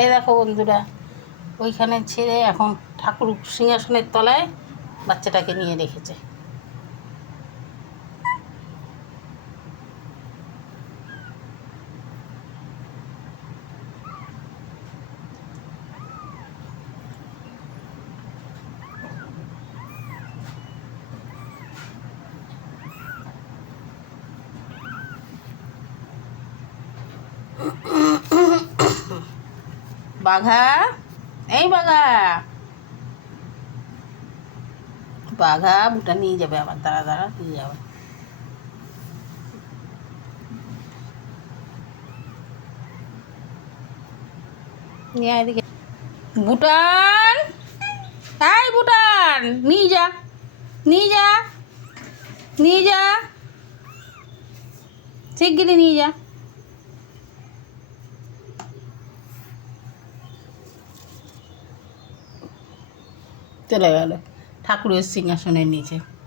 এই দেখো বন্ধুরা ওইখানে ছেড়ে এখন ঠাকুর সিংহাসনের তলায় বাচ্চাটাকে নিয়ে রেখেছে। বাঘা? এই বাঘা। বাঘা, বুটা নিয়ে যাবে আবার, দাঁড়া দাঁড়া, নিয়ে যাবে। ভুটান এই ভুটান নিয়ে যা নিয়ে যা নিয়ে যা। শিগগিরি নিয়ে যা। চলে গেল। ঠাকুরের সিংহাসনের নিচে।